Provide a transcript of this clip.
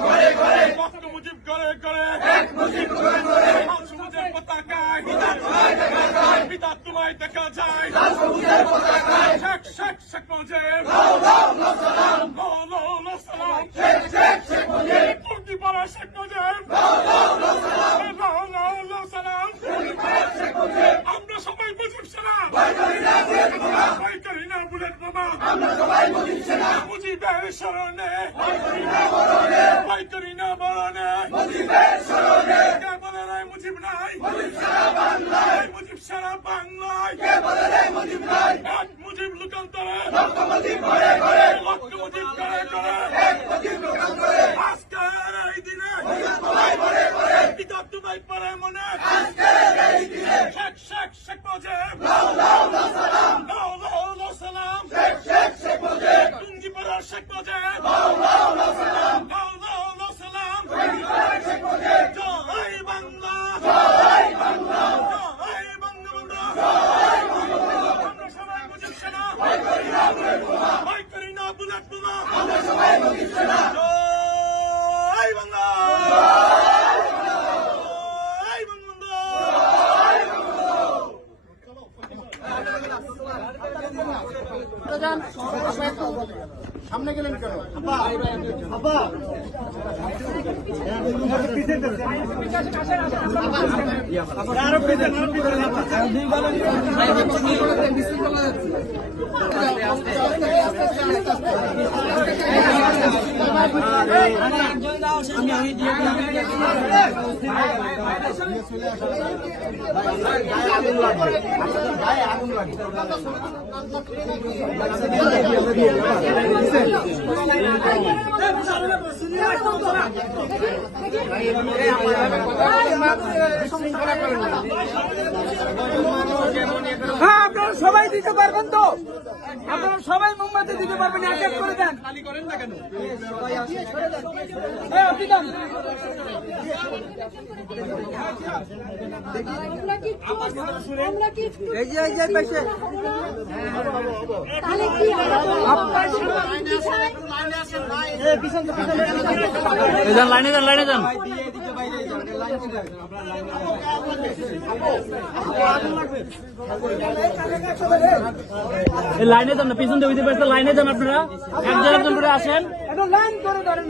Doctor Mujib ঘরে ঘরে সবুজের পতাকায় পিতা তোমায় দেখা যায় শেখ শেখ শেখ মুজিব তুর্কি পাড়া শেখ মুজিব আমরা সবাই মুজিব সেনা ভয় করি না বুলেট বোমা মুজিবের স্মরণে ভয় করি না মরণে কে বলে রে মুজিব নাই মুজিব সারা বাংলায় এক মুজিব লোকান্তরে লক্ষ মুজিব ঘরে ঘরে আজকের এই দিনে পিতা তোমায় পরে মনে শেখ শেখ শেখ মুজিব সালাম টুঙ্গিপাড়ার শেখ মুজিব সালাম জয় বাংলা জয় বঙ্গবন্ধু আমরা সবাই মুজিব সেনা ভয় করি না বুলেট বোমা জয় বাংলা সামনে গেলেন কেন? হ্যাঁ, আপনারা সবাই দিতে পারবেন তো? আপনারা সবাই মোমবাতি দিতে পারবেন? এক এক করে দেন। খালি করেন না কেন? আপনি দেন। এই যে পাশে লাইনে যান লাইনে যান না, পিছন দিয়ে লাইনে যান। আপনারা একজন করে আসেন।